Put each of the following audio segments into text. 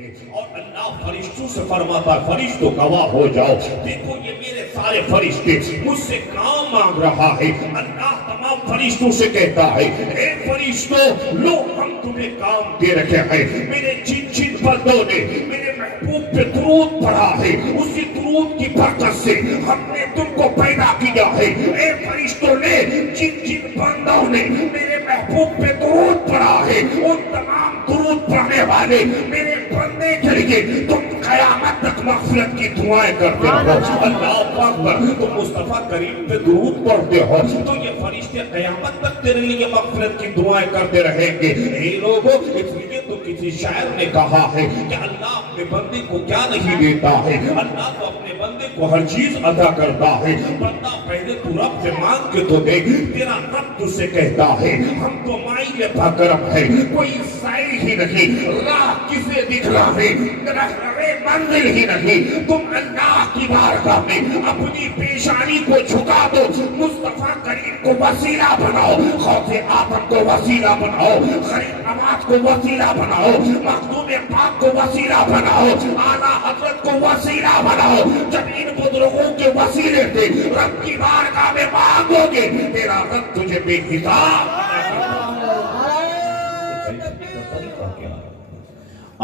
اور اللہ فرشتوں سے فرماتا ہے فرشتوں گواہ ہو جاؤ، دیکھو یہ میرے سارے فرشتے مجھ سے کام مانگ رہا ہے۔ اللہ تمام فرشتوں سے کہتا ہے اے فرشتوں لو ہم تمہیں کام دے رکھے ہیں، میرے جن جن بندوں نے میرے محبوب پہ درود پڑھا ہے اسی درود کی برکت سے ہم نے تم کو پیدا کیا ہے۔ اے فرشتوں نے جن جن بندوں نے میرے محبوب پہ درود پڑھا ہے ان تمام درود پڑھنے والے میرے بندے کے لیے تم قیامت تک مغفرت کی دعائیں کرتے ہو۔ اللہ اکبر، تم مصطفیٰ کریم پہ درود پڑھتے ہو تو یہ فرشتے قیامت تک تیرے لیے مغفرت کی دعائیں کرتے رہیں گے۔ اے لوگوں، اس لیے تو کسی شاعر نے کہا ہے کہ اللہ اپنے بندے کو کیا نہیں دیتا ہے، اللہ تو اپنے بندے کو ہر چیز عطا کرتا ہے۔ بندہ پہلے تو رب سے مانگ کے تو دیکھ، تیرا رب تجھ سے کہتا ہے ہم تو مائل بھاکرم ہے، کوئی سائل ہی نہیں، راہ کسے دکھلاوے، رہنمے منزل ہی نہیں، تم اللہ کی بارگاہ میں اپنی پیشانی کو جھکا دو، مصطفیٰ کریم کو وسیلہ بناؤ، غوث اعظم کو وسیلہ بناؤ، غریب نواز کو وسیلہ بناؤ، مخدوم پاک کو وسیلہ بناؤ، اعلیٰ حضرت کو وسیلہ بناؤ۔ جب ان بزرگوں کے وسیلے سے رب کی بارگاہ میں مانگو گے تیرا رب تجھے بے حساب۔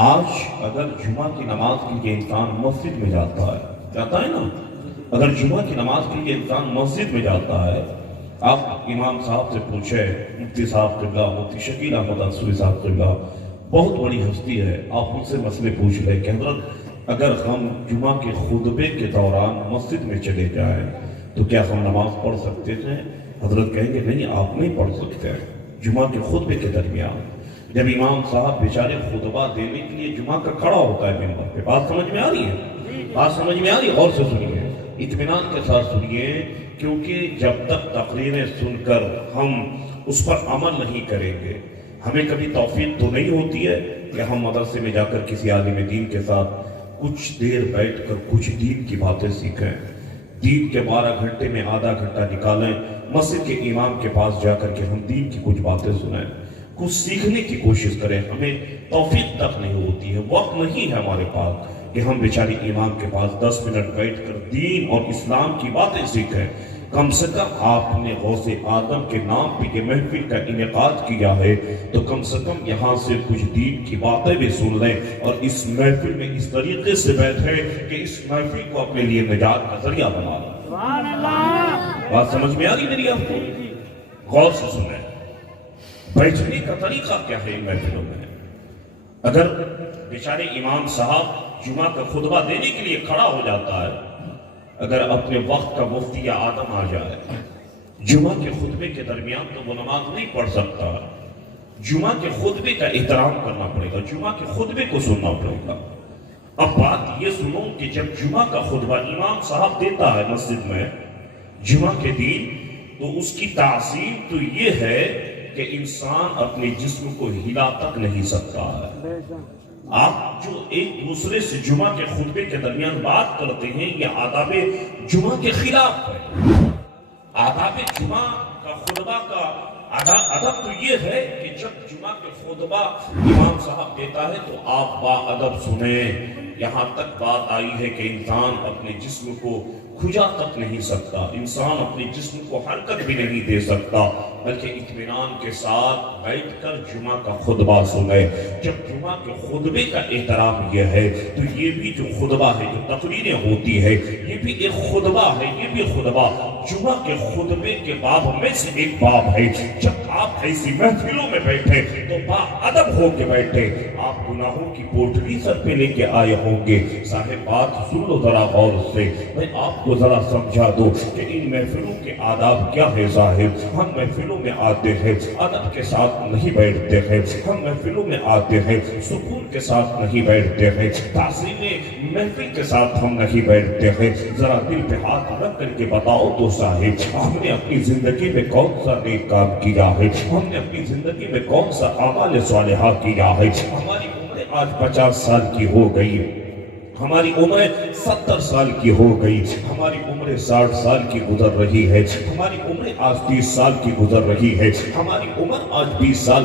آج اگر جمعہ کی نماز کے لیے انسان مسجد میں جاتا ہے نا، اگر جمعہ کی نماز کے لیے انسان مسجد میں جاتا ہے، آپ امام صاحب سے پوچھے، مفتی صاحب قبلہ، مفتی شکیل احمد انصاری صاحب قبلہ، بہت بڑی ہستی ہے، آپ ان سے مسئلے پوچھ لیں کہ حضرت اگر ہم جمعہ کے خطبے کے دوران مسجد میں چلے جائیں تو کیا ہم نماز پڑھ سکتے ہیں؟ حضرت کہیں گے نہیں، آپ نہیں پڑھ سکتے۔ جمعہ کے خطبے کے درمیان جب امام صاحب بیچارے خطبہ دینے کے لیے جمعہ کا کھڑا ہوتا ہے منبر پہ، بات سمجھ میں آ رہی ہے؟ بات سمجھ میں آ رہی ہے؟ غور سے سنیے، اطمینان کے ساتھ سنیے، کیونکہ جب تک تقریریں سن کر ہم اس پر عمل نہیں کریں گے، ہمیں کبھی توفیق تو نہیں ہوتی ہے کہ ہم مدرسے میں جا کر کسی عالم دین کے ساتھ کچھ دیر بیٹھ کر کچھ دین کی باتیں سیکھیں، دین کے 12 گھنٹے میں آدھا گھنٹہ نکالیں، مسجد کے امام کے پاس جا کر کے ہم دین کی کچھ باتیں سنیں، کچھ سیکھنے کی کوشش کریں۔ ہمیں توفیق تک نہیں ہوتی ہے، وقت نہیں ہے ہمارے پاس کہ ہم بیچاری امام کے پاس 10 منٹ بیٹھ کر دین اور اسلام کی باتیں سیکھیں۔ کم سے کم آپ نے غوث اعظم کے نام پہ یہ محفل کا انعقاد کیا ہے تو کم سے کم یہاں سے کچھ دین کی باتیں بھی سن لیں اور اس محفل میں اس طریقے سے بیٹھے کہ اس محفل کو اپنے لیے نجات کا ذریعہ بنا لیں۔ سبحان اللہ! بات سمجھ میں آ رہی میری آپ کو؟ غور سے سنیں، بیٹھنے کا طریقہ کیا ہے ان محفلوں میں؟ اگر بیچارے امام صاحب جمعہ کا خطبہ دینے کے لیے کھڑا ہو جاتا ہے، اگر اپنے وقت کا مفتی یا آدم آ جائے جمعہ کے خطبے کے درمیان تو وہ نماز نہیں پڑھ سکتا، جمعہ کے خطبے کا احترام کرنا پڑے گا، جمعہ کے خطبے کو سننا پڑے گا۔ اب بات یہ سنو کہ جب جمعہ کا خطبہ امام صاحب دیتا ہے مسجد میں جمعہ کے دن، تو اس کی تعظیم تو یہ ہے کہ انسان اپنے جسم کو ہلا تک نہیں سکتا ہے۔ آپ جو ایک دوسرے سے جمعہ کے خطبے کے درمیان بات کرتے ہیں یہ آداب جمعہ کے خلاف ہے۔ آداب جمعہ کا خطبہ کا ادب تو یہ ہے کہ جب جمعہ کے خطبہ امام صاحب دیتا ہے تو آپ با ادب سنیں۔ یہاں تک بات آئی ہے کہ انسان اپنے جسم کو کھجا تک نہیں سکتا، انسان اپنے جسم کو حرکت بھی نہیں دے سکتا، بلکہ اطمینان کے ساتھ بیٹھ کر جمعہ کا خطبہ سنے۔ جب جمعہ کے خطبے کا احترام یہ ہے تو یہ بھی جو خطبہ ہے، جو تقریریں ہوتی ہے، یہ بھی ایک خطبہ ہے، یہ بھی خطبہ جمعہ کے خطبے کے باب میں سے ایک باب ہے۔ جب آپ ایسی محفلوں میں بیٹھے تو با ادب ہو کے بیٹھے، آپ گناہوں کی پوٹلی سر پہ لے کے آئے ہوں گے۔ صاحب بات سن لو ذرا غور سے، میں آپ کو ذرا سمجھا دو کہ ان محفلوں کے آداب کیا ہے۔ ظاہر ہم محفلوں میں آتے ہیں ادب کے ساتھ نہیں بیٹھتے ہیں، ہم محفلوں میں آتے ہیں سکون کے ساتھ نہیں بیٹھتے ہیں، تعظیم محفل کے ساتھ ہم نہیں بیٹھتے ہیں۔ ذرا دل پہ ہاتھ رکھ کر کے بتاؤ تو صاحب ہم نے اپنی زندگی میں کون سا نیک کام کیا ہے، ہم نے اپنی زندگی میں کون سا اعمال صالحہ کیا ہے۔ ہماری عمر آج 50 سال کی ہو گئی، ہماری عمر 70 سال کی ہو گئی، ہماری عمر 60 سال کی گزر رہی ہے، ہماری عمر آج 30 سال کی گزر رہی ہے، ہماری عمر آج 20 سال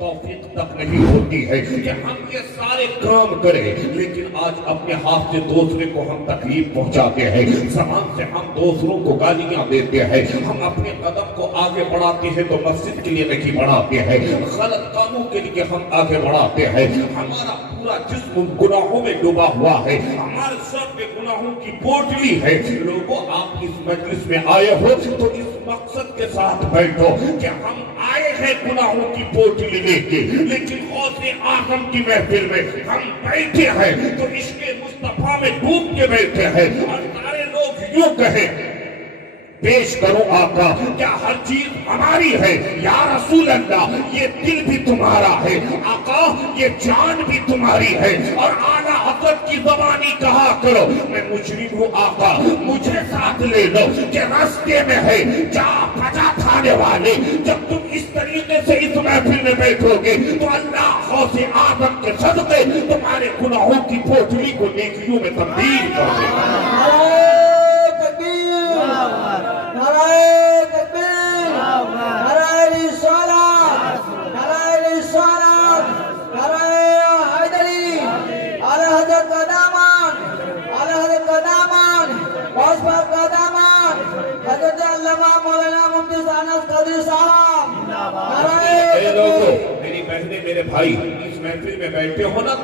توفیق تک نہیں ہوتی ہے کہ ہم یہ سارے کام کریں، لیکن آج اپنے ہاتھ سے دوسرے کو ہم تکلیف پہنچاتے ہیں، زبان سے ہم دوسروں کو گالیاں دیتے ہیں، ہم اپنے قدم کو آگے بڑھاتے ہیں تو مسجد کے لیے نہیں بڑھاتے ہیں، غلط کاموں کے لیے ہم آگے بڑھاتے ہیں، ہمارا پورا جسم گناہوں میں ڈوبا ہوا ہے، ہمارے سر پہ گناہوں کی بوٹلی ہے۔ لوگوں، آپ اس مجلس میں آئے ہو تو اس مقصد کے ساتھ بیٹھو کہ ہم آئے ہیں گناہوں کی بوٹلی لے کے، لیکن غوث اعظم کی محفل میں ہم بیٹھے ہیں تو عشق مصطفیٰ میں ڈوب کے بیٹھے ہیں، اور سارے لوگ یوں کہیں پیش کرو آقا، کیا ہر چیز ہماری ہے؟ یا رسول اللہ، یہ دل بھی تمہارا ہے، آقا یہ جان بھی تمہاری ہے، اور اعلیٰ حضرت کی زبانی کہا کرو میں مجرم ہوں آقا، مجھے ساتھ لے لو کہ راستے میں ہے جا بجا کھانے والے۔ جب تم اس طریقے سے اس محفل میں بیٹھو گے تو اللہ غوث اعظم کے صدقے تمہارے گناہوں کی پوٹلی کو نیکیوں میں تبدیل کر دے گا۔ نعرہ تکبیر، نعرہ رسالت، نعرہ رسالت، نعرہ حیدری، اعلی حضرت کا دامن، اعلی حضرت کا دامن، غوث پاک کا دامن، حضرت علامہ مولانا مفتی انس قادری صاحب، نعرہ تکبیر۔ میری بہنیں، میرے بھائی، اس محفل میں بیٹھے ہونا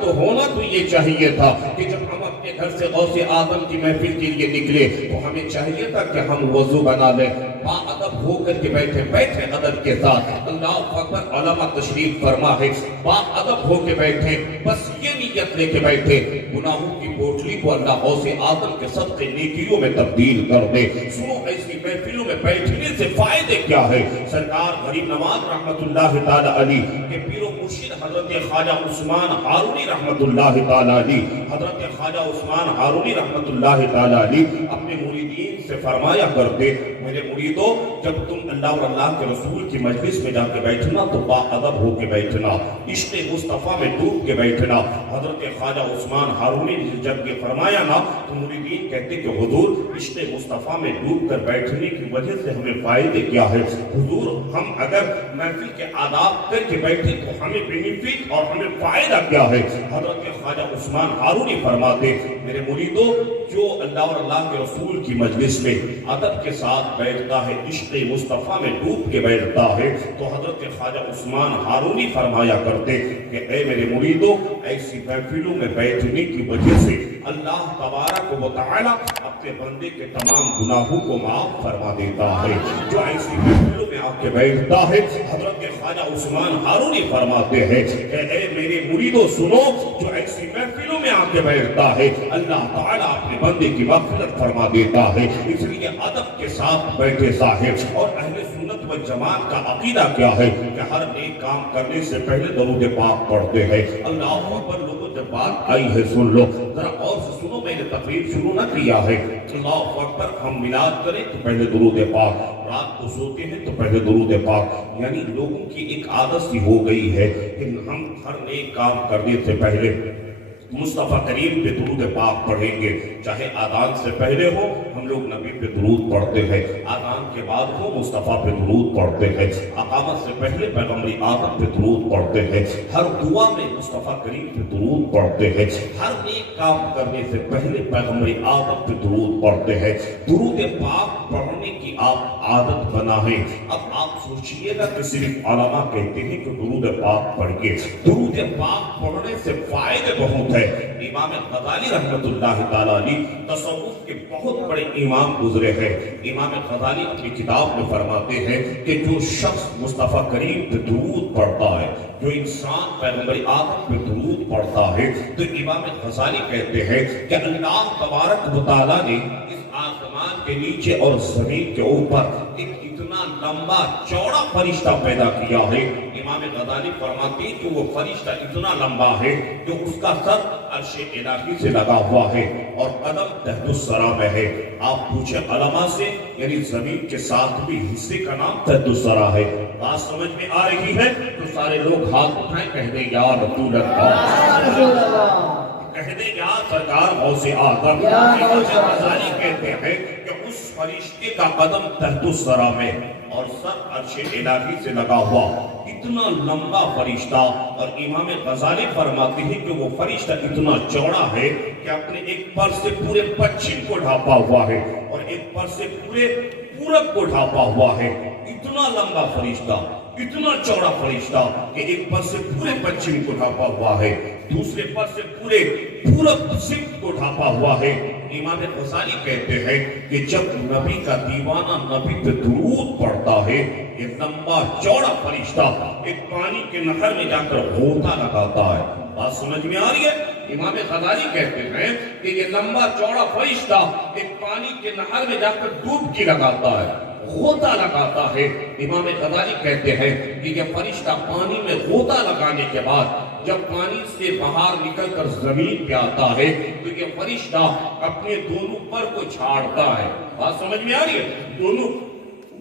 تو یہ چاہیے تھا کہ جب ہم اپنے گھر سے غوث اعظم کی محفل کے لیے نکلے تو ہمیں چاہیے تھا کہ ہم وضو بنا لیں، باادب ہو کر کے بیٹھے ادب کے ساتھ۔ اللہ اکبر، علماء تشریف فرما ہے، باادب ہو کے بیٹھے، بس یہ نیت لے کے بیٹھے گناہوں کی پوٹلی کو اللہ غوث اعظم کے صدقے نیکیوں میں تبدیل کر دے۔ سنو، ایسی محفلوں میں بیٹھنے سے فائدے کیا ہے؟ سرکار غریب نواز رحمت اللہ تعالی علیہ کہ پیر و مرشد حضرت خواجہ عثمان ہارونی رحمت اللہ تعالی علیہ، حضرت خواجہ عثمان ہارونی رحمت اللہ تعالی علیہ اپنے مریدین سے فرمایا کرتے، میرے مریدو، جب تم اللہ اور اللہ کے رسول کی مجلس میں جا کے بیٹھنا تو باادب ہو کے بیٹھنا، عشق مصطفیٰ میں ڈوب کے بیٹھنا۔ حضرت خواجہ عثمان ہارونی نے جب یہ فرمایا نا تو مریدین کہتے کہ حضور، عشق مصطفیٰ میں ڈوب کر بیٹھنے کی وجہ سے ہمیں فائدے کیا ہے؟ حضور، ہم اگر محفل کے آداب کر کے بیٹھے تو ہمیں بینیفٹ اور ہمیں فائدہ کیا ہے؟ حضرت خواجہ عثمان ہارونی فرماتے، میرے مریدو، جو اللہ اور اللہ کے رسول کی مجلس میں ادب کے ساتھ بیٹھتا ہے، عشق مصطفیٰ میں ڈوب کے بیٹھتا ہے، تو حضرت خواجہ عثمان ہارونی فرمایا کرتے کہ اے میرے مریدو، ایسی محفلوں میں بیٹھنے کی وجہ سے اللہ تبارک و تعالی اپنے بندے کے تمام گناہوں کو معاف فرما دیتا ہے۔ جو ایسی محفلوں میں آ کے بیٹھتا ہے، حضرت خواجہ عثمان ہارونی فرماتے ہیں کہ اے میرے مریدو سنو، جو ایسی محفلوں میں آ کے بیٹھتا ہے اللہ تعالیٰ اپنے بندے کی مغفرت فرما دیتا ہے۔ اس لیے ادب کے ساتھ بیٹھے صاحب، اور اہل سنت و جماعت کا عقیدہ کیا ہے کہ ہر نیک کام کرنے سے پہلے درود پاک پڑھتے ہیں۔ اللہ اکبر، لوگوں جب بات آئی ہے سن لو ذرا اور سے سنو، میں نے تقریر شروع نہ کیا ہے۔ اللہ اکبر، ہم میلاد کریں تو پہلے درود پاک، رات کو سوتے ہیں تو پہلے درود پاک، یعنی لوگوں کی ایک عادت سی ہو گئی ہے کہ ہم ہر نیک کام کرنے سے پہلے مصطفیٰ کریم پہ درود پاک پڑھیں گے، چاہے آذان سے پہلے ہو ہم لوگ نبی پہ درود پڑھتے ہیں، آذان کے بعد ہو مصطفیٰ پہ درود پڑھتے ہیں، اقامت سے پہلے پیغمبر اعظم پہ درود پڑھتے ہیں، ہر دعا میں مصطفیٰ کریم پہ درود پڑھتے ہیں، ہر نیک کام کرنے سے پہلے پیغمبر اعظم پہ درود پڑھتے ہیں۔ درود پاک پڑھنے کی آپ عادت بنائیں۔ اب آپ سوچئے گا کہ صرف علماء کہتے ہیں کہ درود پاک پڑھیے، درود پاک پڑھنے سے فائدے بہت ہیں۔ امام غزالی رحمت اللہ تعالیٰ علیہ تصوف کے بہت بڑے امام گزرے ہیں۔ امام غزالی اپنی کتاب میں فرماتے ہیں کہ جو شخص مصطفیٰ کریم پہ درود پڑھتا ہے، جو انسان پیغمبر اعظم پہ درود پڑھتا ہے، تو امام غزالی کہتے ہیں کہ اللہ تبارک و تعالیٰ نے اس آسمان کے نیچے اور زمین کے اوپر ایک اتنا لمبا چوڑا فرشتہ پیدا کیا ہے۔ امام غزالی فرماتے ہیں کہ وہ فرشتہ اتنا لمبا ہے کہ اس کا سر عرش الہی سے لگا ہوا ہے اور قدم تحت الثری میں ہے۔ آپ پوچھیں علماء سے، یعنی زمین کے ساتھ بھی حصے کا نام تحت الثری ہے۔ بات سمجھ میں آ رہی ہے تو سارے لوگ ہاتھ اٹھائیں، کہہ دیں یا رسول اللہ، کہہ دیں یا سرکار غوث اعظم۔ امام غزالی کہتے ہیں کہ اس فرشتے کا قدم تحت الثری میں اور سر عرش الہی سے لگا ہوا، اتنا اتنا لمبا فرشتہ، اور امام غزالی فرماتے ہیں کہ وہ فرشتہ اتنا چوڑا ہے کہ اپنے ایک پر سے پورے پچھم کو ڈھانپا ہوا ہے اور ایک پر سے پورے پورب کو ڈھانپا ہوا ہے. اتنا لمبا فرشتہ، اتنا چوڑا فرشتہ کہ ایک پر سے پورے پچھم کو ڈھانپا ہوا ہے، دوسرے پر سے پورے پورب سمت کو ڈھانپا ہوا ہے. امام غزالی کہتے ہیں کہ جب نبی کا دیوانہ نبی پہ درود پڑھتا ہے، یہ لمبا چوڑا فرشتہ ایک پانی کے نہر میں جا کر غوطہ لگاتا ہے. بات سمجھ میں آ رہی ہے؟ امام غزالی کہتے ہیں کہ یہ لمبا چوڑا فرشتہ ایک پانی کے نہر میں جا کر ڈوبکی لگاتا ہے، غوطہ لگاتا ہے. امام غزالی کہتے ہیں کہ یہ فرشتہ پانی میں غوطہ لگانے کے بعد جب پانی سے باہر نکل کر زمین پہ آتا ہے تو یہ فرشتہ اپنے دونوں پر کو جھاڑتا ہے. بات سمجھ میں آ رہی ہے؟ دونوں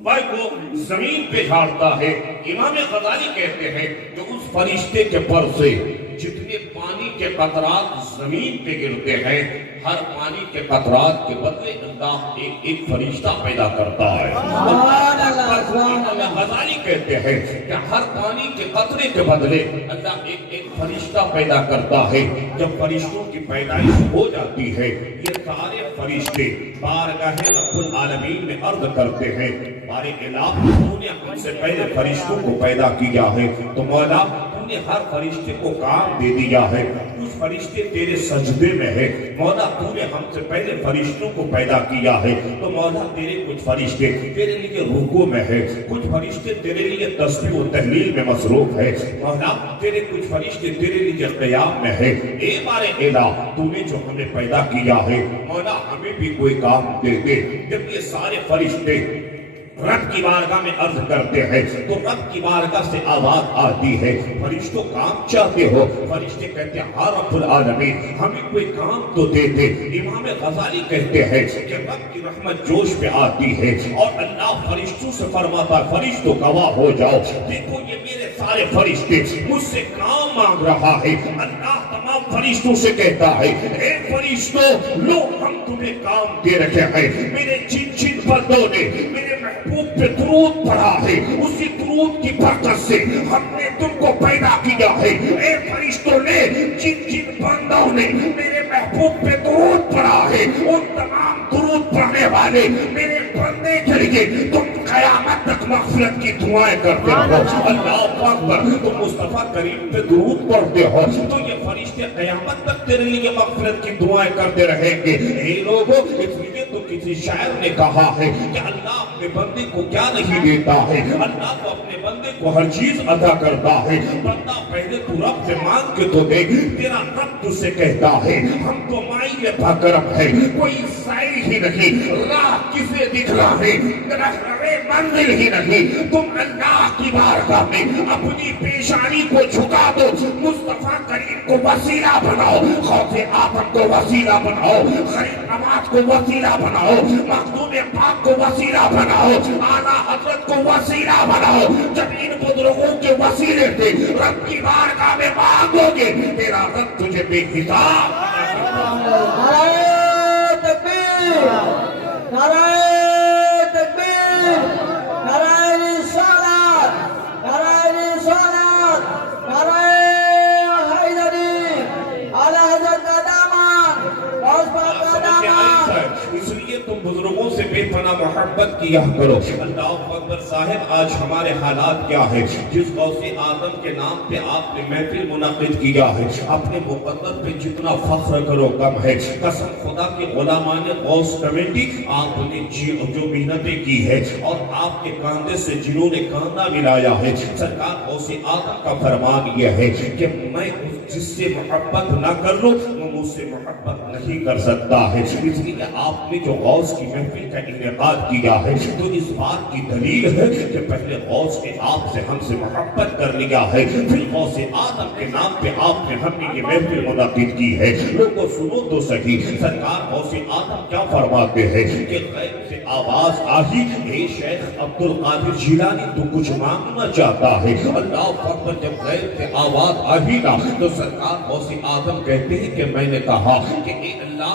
پر کو زمین پہ جھاڑتا ہے. امام غزالی کہتے ہیں کہ اس فرشتے کے پر سے جتنے پانی کے قطرات زمین پہ گرتے ہیں، ہر پانی کے قطرات کے بدلے اللہ ایک فرشتہ پیدا کرتا ہے. امام غزالی کہتے ہیں کہ ہر پانی کے قطرے کے بدلے اللہ ایک فرشتہ پیدا کرتا ہے. جب فرشتوں کی پیدائش ہو جاتی ہے، یہ سارے فرشتے بارگاہ رب العالمین میں عرض کرتے ہیں، بارے الہ تو نے ہم سے پہلے فرشتوں کو پیدا کیا ہے، تو مولا تو نے ہر فرشتے کو کام دے دیا ہے، کچھ فرشتے تیرے سجدے میں ہے. مولا تو نے ہم سے پہلے فرشتوں کو پیدا کیا ہے، تو مولا تیرے کچھ فرشتے تیرے لیے رکوع میں ہے، کچھ فرشتے تیرے لیے تسبیح و تہلیل میں مصروف ہے. مولا تیرے کچھ فرشتے تیرے لیے قیام میں ہے. اے بارے الہ تو نے جو ہمیں پیدا کیا ہے، مولا ہمیں بھی کوئی کام دے دے. جب یہ سارے فرشتے رب کی بارگاہ میں عرض کرتے ہیں تو رب کی بارگاہ سے آواز آتی ہے، فرشتوں کام چاہتے ہو؟ فرشتے کہتے ہیں ہاں رب العالمین ہمیں کوئی کام تو دے دے. امام غزالی کہتے ہیں کہ رب کی رحمت جوش پہ آتی ہے اور اللہ فرشتوں سے فرماتا ہے فرشتوں گواہ ہو جاؤ، دیکھو یہ میرے سارے فرشتے مجھ سے کام مانگ رہا ہے. اللہ تمام فرشتوں سے کہتا ہے اے فرشتوں لو ہم تمہیں کام دے رکھے ہیں. میرے جن جن بندوں نے میرے محبوب پہ درود پڑھا ہے، اسی درود کی برکت سے ہم نے تم کو پیدا کیا ہے. اے فرشتوں نے جن جن بندوں نے میرے محبوب پہ درود پڑھا ہے، ان تمام درود پڑھنے والے میرے بندے کے لیے تم قیامت تک مغفرت کی دعائیں کرتے ہو. اللہ اکبر. تم مصطفیٰ کریم پہ درود پڑھتے ہو تو یہ فرشتے قیامت تک تیرے لیے مغفرت کی دعائیں کرتے رہیں گے. اے لوگوں اس لیے تو کسی شاعر نے کہا ہے کہ اللہ اپنے بندے کو کیا نہیں دیتا ہے، اللہ تو اپنے بندے کو ہر چیز عطا کرتا ہے. بندہ پہلے تو رب سے مانگ کے تو دے، تیرا رب تجھ سے کہتا ہے ہم تو مائی کرم ہے، کوئی سائل ہی نہیں، راہ کسے دکھ رہا ہے، منزل ہی نہیں. تم اللہ کی بارگاہ میں اپنی پیشانی کو جھکا دو، مصطفیٰ کریم کو وسیلہ بناؤ، خوف آدم کو وسیلہ بناؤ، خلیل نواز کو وسیلہ بناؤ، مخدوم پاک کو وسیلہ بناؤ، اعلیٰ حضرت کو وسیلہ بناؤ. جب ان بزرگوں کے وسیلے سے رب کی بارگاہ میں مانگو گے تیرا رب تجھے بے حساب. نعرہ تکبیر، نعرہ تکبیر، نعرہ رسالت، نعرہ رسالت، نعرہ حیدری، اعلیٰ حضرت کا دامن، غوث پاک کا دامن. اس لیے تم بزرگوں سے بے پناہ محبت کیا کرو. اللہ اکبر. صاحب آج ہمارے حالات کیا ہے؟ جس غوث آدم کے نام پہ آپ نے محفل منعقد کیا ہے، اپنے مقدر پہ جتنا فخر کرو کم ہے. قسم خدا کے غلامان غوث کمیٹی آپ نے جو محنتیں کی ہے اور آپ کے کاندھے سے جنہوں نے کاندھا ملایا ہے، سرکار غوث آدم کا فرمان یہ ہے کہ میں جس سے محبت نہ کر لوں وہ مجھ سے محبت نہیں کر سکتا ہے. اس لیے آپ نے جو غوث کی محفل کا انعقاد کیا ہے تو اس بات کی دلیل ہے کہ پہلے غوث نے آپ سے ہم سے محبت کر لیا ہے، پھر غوث آدم کے نام پہ آپ نے ہم نے یہ محفل منعقد کی ہے. لوگوں سنو تو صحیح، سرکار غوث آدم کیا فرماتے ہیں کہ غیب سے آواز آئی اے شیخ عبد القادر جیلانی تو کچھ مانگنا چاہتا ہے. اللہ اکبر. جب غیب سے آواز آئی نا تو سرکار غوث آدم کہتے ہیں کہ میں نے کہا کہ اے اللہ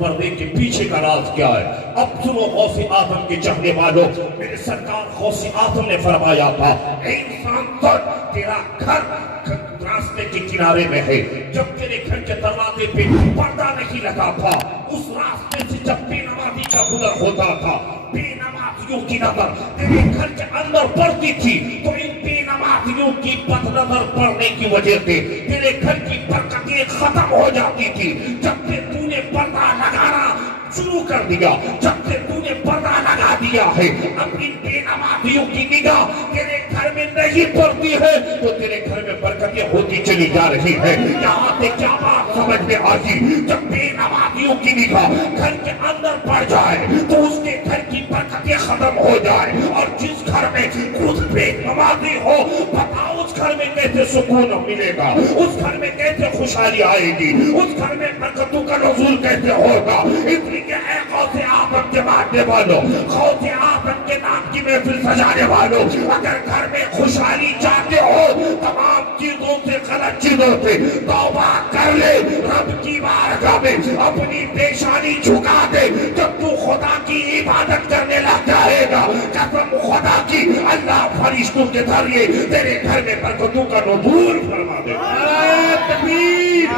پردے کے پیچھے کا راز کیا ہے؟ اب سنو غوث اعظم کے چاہنے والوں، میرے سرکار غوث اعظم نے فرمایا تھا، اے انسان سن، تیرا گھر راستے کے کنارے میں ہے۔ جب تیرے گھر کے دروازے پہ پردہ نہیں لگا تھا، اس راستے سے جب بے نمازی کا گزر ہوتا تھا، بے نمازیوں کی نظر تیرے گھر کے اندر پڑتی تھی، تو ان بے نمازیوں کی بد نظر پڑنے کی وجہ سے تیرے گھر کی برکتیں ختم ہو جاتی تھی۔ جب سے تو نے پردہ لگانا شروع کر دیا، جب سے تو نے پردہ لگا دیا ہے، اب ان بے نمازیوں کی نگاہ تیرے گھر میں نہیں پڑتی ہے، تو تیرے گھر میں برکتیں ہوتی چلی جا رہی ہے۔ یہاں سے کیا بات سمجھ میں آئی؟ جب بے نمازیوں کی نگاہ گھر کے اندر پڑ جائے تو اس کے گھر کی برکتیں ختم ہو جائے، اور جس گھر میں خود بے نمازی ہو، بتاؤ اس گھر میں کیسے سکون ملے گا، اس گھر میں کیسے خوشحالی آئے گی، اس گھر میں برکتوں کا نزول کیسے ہوگا۔ اس لیے اے غوث اعظم کے ماننے والوں، غوث اعظم کے نام کی محفل سجانے والوں، اگر گھر میں خوشحالی چاہتے ہو، تمام چیزوں سے، غلط چیزوں سے توبہ کر لے، رب کی بارگاہ میں اپنی پیشانی جھکا دے۔ جب تو خدا کی عبادت کرنے لگ جائے گا، قسم خدا کی، اللہ فرشتوں کے ذریعے تیرے گھر میں برکتوں کا نزول فرما دے۔ نعرہ تکبیر،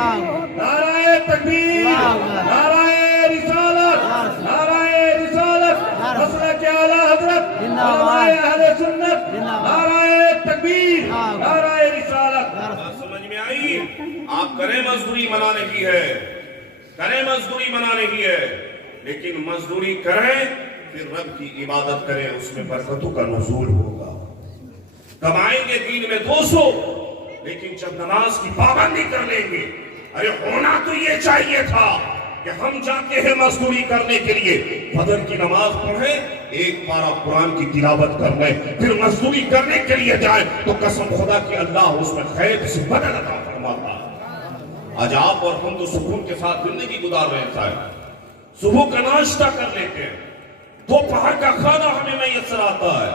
نعرہ تکبیر، نعرہ رسالت، نعرہ رسالت، مسلک اعلی حضرت، علماء اہل سنت، نعرہ تکبیر، نعرہ رسالت۔ سمجھ میں آئی؟ آپ کریں مزدوری منانے کی ہے، کریں مزدوری منانے کی ہے، لیکن مزدوری کریں پھر رب کی عبادت کریں، اس میں برکتوں کا نزول ہوگا۔ کمائیں گے دین میں 200، لیکن جب نماز کی پابندی کر لیں گے، ارے ہونا تو یہ چاہیے تھا کہ ہم جاتے ہیں مزدوری کرنے کے لیے، فجر کی نماز پڑھیں، ایک پارہ قرآن کی تلاوت کر لیں، پھر مزدوری کرنے کے لیے جائیں، تو قسم خدا کی اللہ اس میں خیر سے بدل عطا فرماتا ہے۔ آج آپ اور ہم تو سکون کے ساتھ زندگی گزار رہے ہیں صاحب، صبح کا ناشتہ کر لیتے ہیں، دوپہر کا کھانا ہمیں میسر آتا ہے،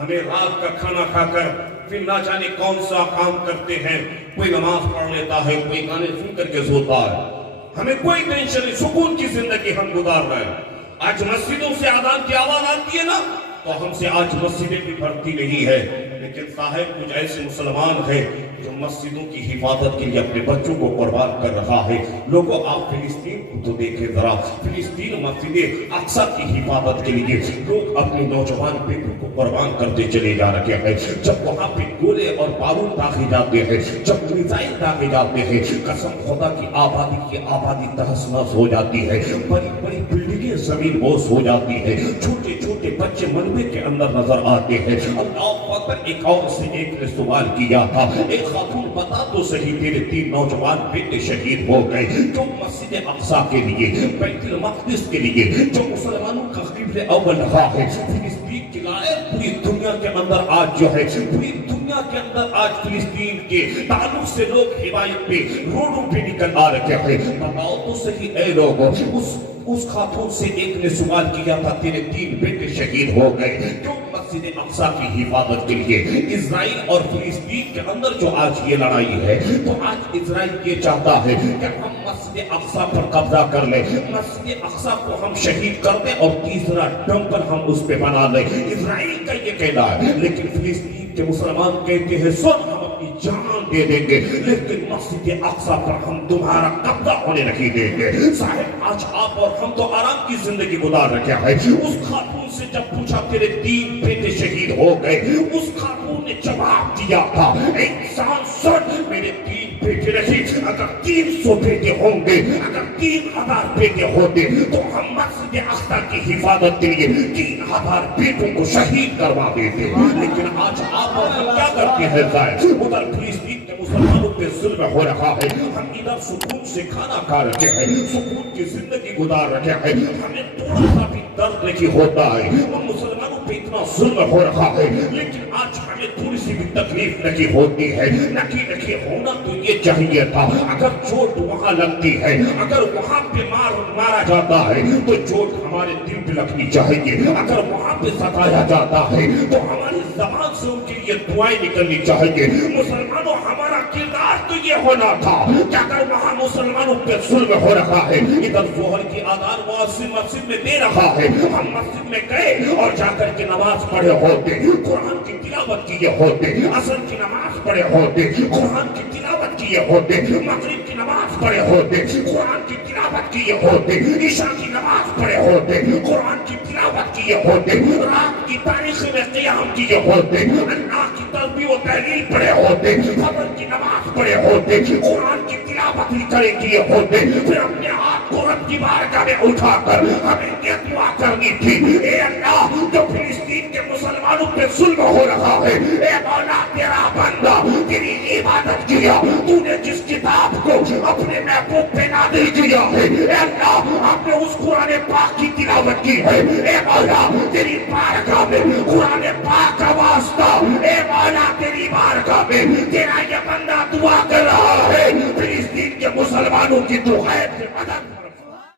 ہمیں رات کا کھانا کھا کر پھر نہ جانے کون سا کام کرتے ہیں، کوئی نماز پڑھ لیتا ہے، کوئی گانے سن کر کے سوتا ہے، ہمیں کوئی ٹینشن نہیں، سکون کی زندگی ہم گزار رہے ہیں۔ آج مسجدوں سے اذان کی آواز آتی ہے نا، تو ہم سے آج مسجدیں بھی بھرتی نہیں ہے، لیکن صاحب کچھ ایسے مسلمان ہیں جو مسجدوں کی حفاظت کے لیے اپنے بچوں کو قربان کر رہا ہے۔ لوگوں آپ فلسطین کو تو دیکھیں ذرا، فلسطین مسجد اقصی کی حفاظت کے لیے لوگ اپنے نوجوان بیٹوں کو قربان کرتے چلے جا رہے ہیں۔ جب وہاں پہ گولے اور بارود داغے جاتے ہیں، جب میزائل داغے جاتے ہیں، قسم خدا کی آبادی تہس نہس ہو جاتی ہے، بڑی بڑی بلڈنگیں زمین بوس ہو جاتی ہے، چھوٹے چھوٹے بچے منوے کے اندر نظر آتے ہیں۔ اللہ اکبر۔ ایک اور سے ایک نے سوال کیا تھا، ایک خاتون بتا تو صحیح، تیرے 3 نوجوان بیٹے شہید ہو گئے، جو مسجد اقصی کے لیے، بیت المقدس کے لیے، جو مسلمانوں کا قبلہ اول رہا ہے، فلسطین کی لائق پوری دنیا کے اندر آج جو ہے، پوری دنیا کے اندر آج فلسطین کے تعلق سے لوگ حمایت پہ روڈوں پہ نکل آ رہے ہیں۔ بتاؤ تو صحیح اے لوگوں، اس خاتون سے ایک نے سوال کیا تھا، تیرے 3 بیٹے شہید ہو گئے، جو مسجد اقصی کی حفاظت کے لیے۔ اسرائیل اور فلسطین کے اندر جو آج یہ لڑائی ہے، تو آج اسرائیل یہ چاہتا ہے کہ ہم مسجد اقصی پر قبضہ کر لیں، مسجد اقصی کو ہم شہید کر دیں اور تیسرا ٹیمپل ہم اس پہ بنا لیں۔ اسرائیل کا یہ کہنا ہے، لیکن فلسطین کے مسلمان کہتے ہیں سن ہم اپنی جان دے دیں گے، لیکن مسجد اقصی پر ہم تمہارا قبضہ ہونے نہیں دیں گے۔ صاحب آج آپ اور ہم تو آرام کی زندگی گزار رکھا ہے۔ اس خاتون سے جب پوچھا تیرے 3 بیٹے شہید ہو گئے، اس خاتون نے جواب دیا تھا، انسان سن، میرے 3 بیٹے نہیں، اگر 300 بیٹے ہوں گے، اگر 3000 بیٹے ہوتے تو ہم مسجد اقصی کی حفاظت کے لیے 3000 بیٹوں کو شہید کروا دیتے۔ لیکن آج آپ اور ہم کیا کرتے ہیں ظاہر، ادھر فلسطین کے مسلمانوں پہ ظلم ہو رہا ہے، ہم ادھر سکون سے کھانا کھا رہے ہیں، سکون کی زندگی گزار رہے ہیں، ہمیں تھوڑا سا بھی درد نہیں ہوتا ہے، ہم مسلمانوں پہ اتنا ظلم ہو رہا ہے، لیکن آج ہمیں تھوڑی سی بھی تکلیف نہیں ہوتی ہے۔ نہیں ہونا تو یہ چاہیے تھا، اگر چوٹ وہاں لگتی ہے، اگر وہاں پہ مارا جاتا ہے تو چوٹ ہمارے دل پہ لگنی چاہیے، اگر وہاں پہ ستایا جاتا ہے تو ہماری زبان سے ان کے لیے دعائیں نکلنی چاہیے. مسلمانوں ہمارا کردار تو یہ ہونا تھا کہ اگر وہاں مسلمانوں پہ ظلم ہو رہا ہے, ادھر ظہر کی آذان مؤذن مسجد میں دے رہا ہے, ہم مسجد میں گئے اور جا کر کے نماز پڑھے ہوتے, قرآن کی تلاوت کیے ہوتے, عصر کی نماز پڑھے ہوتے, قرآن کی تلاوت کیے ہوتے, مغرب کی نماز پڑھے ہوتے, قرآن کی تلاوت کیے ہوتے, عشاء کی نماز پڑھے ہوتے, قرآن کی تلاوت کیے ہوتے, رات کی تاریخ میں قیام کیے ہوتے, اللہ کی تسبیح و تحلیل پڑھے ہوتے, فجر کی نماز پڑھے ہوتے, قرآن کی تلاوت کرے کیے ہوتے, پھر اپنے ہاتھ کو رب کی بارگاہ میں اٹھا کر ہمیں یہ دعا کرنی تھی, اے اللہ جو فلسطین کے مسلمانوں پہ ظلم ہو رہا ہے, اے مولا تیرا بندہ تیری عبادت کیا, تو نے جس کتاب کو اپنے محبوب پہ نازل کیا ہے, اے اللہ آپ نے اس قرآن پاک کی تلاوت کی ہے, اے مولا تیری بارگاہ میں قرآن پاک کا واسطہ, اے مولا تیری بارگاہ میں تیرا یہ بندہ دعا کر رہا ہے, فلسطین کے مسلمانوں کی تو غیب سے مدد